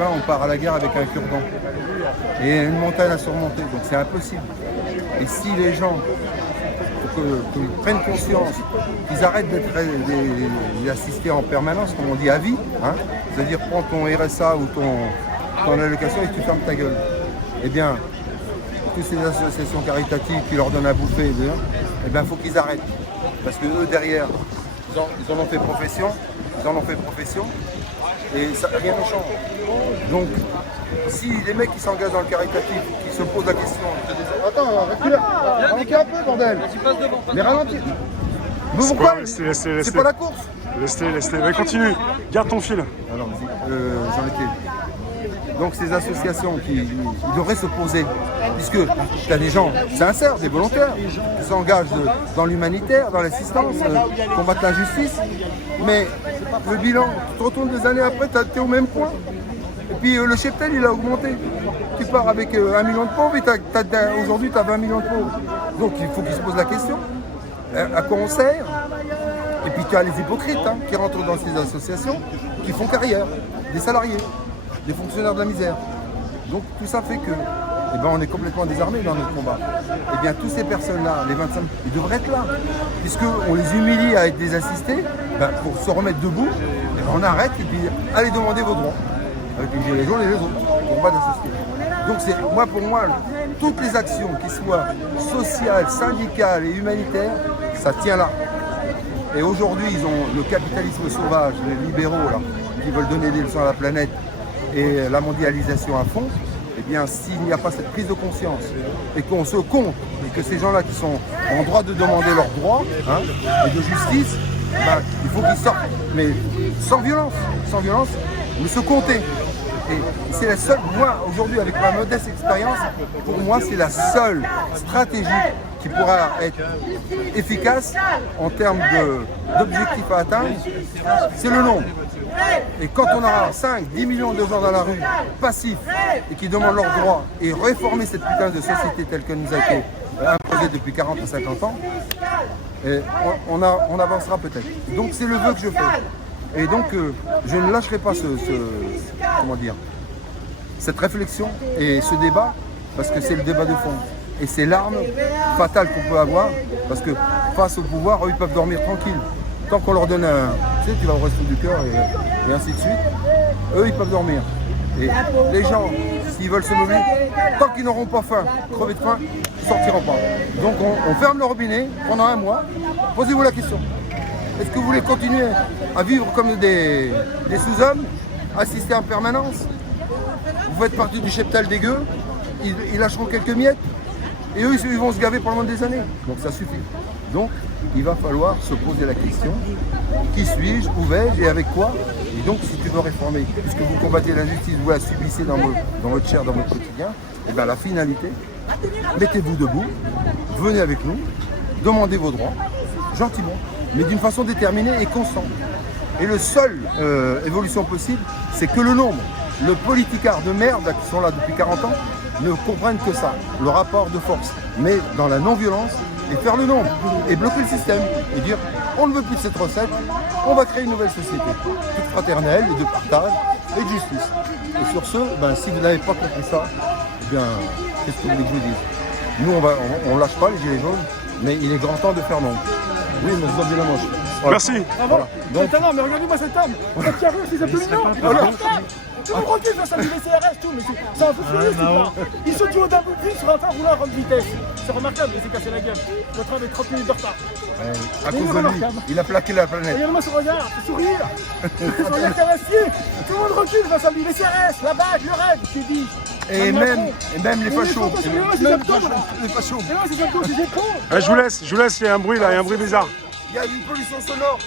On part à la guerre avec un cure-dent et une montagne à surmonter, donc c'est impossible. Et si les gens qu'ils prennent conscience, qu'ils arrêtent d'être des assistés en permanence, comme on dit à vie, hein, c'est-à-dire prends ton RSA ou ton allocation et tu fermes ta gueule. Eh bien, toutes ces associations caritatives qui leur donnent à bouffer, eh bien, il faut qu'ils arrêtent. Parce que eux, derrière, ils en ont fait profession, et ça, rien ne change. Donc, si les mecs qui s'engagent dans le caritatif, qui se posent la question, attends, ralentis un peu, bordel. Mais ralentis. C'est pas la course. Laisse-les. Mais continue. Garde ton fil. Alors, j'en étais. Donc ces associations qui devraient se poser, puisque tu as des gens sincères, des volontaires, qui s'engagent dans l'humanitaire, dans l'assistance, combattent l'injustice, mais le bilan, tu te retournes des années après, tu es au même point. Et puis le cheptel, il a augmenté. Tu pars avec 1 million de pauvres et aujourd'hui tu as 20 millions de pauvres. Donc il faut qu'ils se posent la question, à quoi on sert? Et puis tu as les hypocrites qui rentrent dans ces associations, qui font carrière, des salariés, des fonctionnaires de la misère. Donc tout ça fait que on est complètement désarmés dans notre combat. Et bien toutes ces personnes-là, les 25, ils devraient être là. Puisqu'on les humilie à être des assistés, pour se remettre debout, on arrête et puis allez demander vos droits. Avec les gilets jaunes et les autres, pour pas d'assister. Donc pour moi, toutes les actions qui soient sociales, syndicales et humanitaires, ça tient là. Et aujourd'hui, ils ont le capitalisme sauvage, les libéraux là, qui veulent donner des leçons à la planète, et la mondialisation à fond. Eh bien, s'il n'y a pas cette prise de conscience et qu'on se compte, et que ces gens-là qui sont en droit de demander leurs droits et de justice, il faut qu'ils sortent, mais sans violence, mais se compter. Et c'est la seule, moi aujourd'hui avec ma modeste expérience, pour moi c'est la seule stratégie qui pourra être efficace en termes d'objectifs à atteindre, c'est le nombre. Et quand on aura 5, 10 millions de gens dans la rue, passifs, et qui demandent leurs droits, et réformer cette putain de société telle qu'elle nous a été imposée depuis 40 ou 50 ans, on avancera peut-être. Donc c'est le vœu que je fais. Et donc je ne lâcherai pas cette réflexion et ce débat, parce que c'est le débat de fond. Et c'est l'arme fatale qu'on peut avoir, parce que face au pouvoir, eux, ils peuvent dormir tranquilles. Tant qu'on leur donne tu vas au resto du cœur et ainsi de suite, eux, ils peuvent dormir. Et les gens, s'ils veulent se mobiliser, tant qu'ils n'auront pas faim, crever de faim, ils ne sortiront pas. Donc on ferme le robinet pendant 1 mois. Posez-vous la question. Est-ce que vous voulez continuer à vivre comme des sous-hommes, assister en permanence? Vous faites partie du cheptel des gueux, ils lâcheront quelques miettes, et eux, ils vont se gaver pendant des années. Donc ça suffit. Donc, il va falloir se poser la question, qui suis-je, où vais-je et avec quoi? Et donc, si tu veux réformer, puisque vous combattez l'injustice, vous la subissez dans votre chair, dans votre quotidien, et bien la finalité, mettez-vous debout, venez avec nous, demandez vos droits, gentiment, mais d'une façon déterminée et constante. Et le seul évolution possible, c'est que le nombre, le politicard de merde qui sont là depuis 40 ans, ne comprennent que ça, le rapport de force, mais dans la non-violence, et faire le nombre, et bloquer le système, et dire on ne veut plus de cette recette, on va créer une nouvelle société, toute fraternelle, et de partage, et de justice. Et sur ce, si vous n'avez pas compris ça, eh bien, qu'est-ce que vous voulez que je vous dise? Nous, on lâche pas les gilets jaunes, mais il est grand temps de faire nombre. Oui, mais je dois bien la manche. Voilà. Merci. Voilà. Donc, mais regardez-moi cet homme. Cette carrure, c'est absolument. Tout le monde face à les CRS, tout, mais c'est un peu furieux, ce type-là. Il saute du haut d'un bouclier sur un train roulant à grande vitesse. C'est remarquable, il s'est cassé la gueule. Le train avait 30 minutes de retard. à cause de lui, il a plaqué la planète. Regardez-moi ce regard, ce sourire. Ce regard caressier. Tout le monde recule face à lui. Les CRS, la bague, le rêve, je t'ai dit. Et même les fachos. Les fachos. Je vous laisse, il y a un bruit là, il y a un bruit bizarre. Il y a une pollution sonore.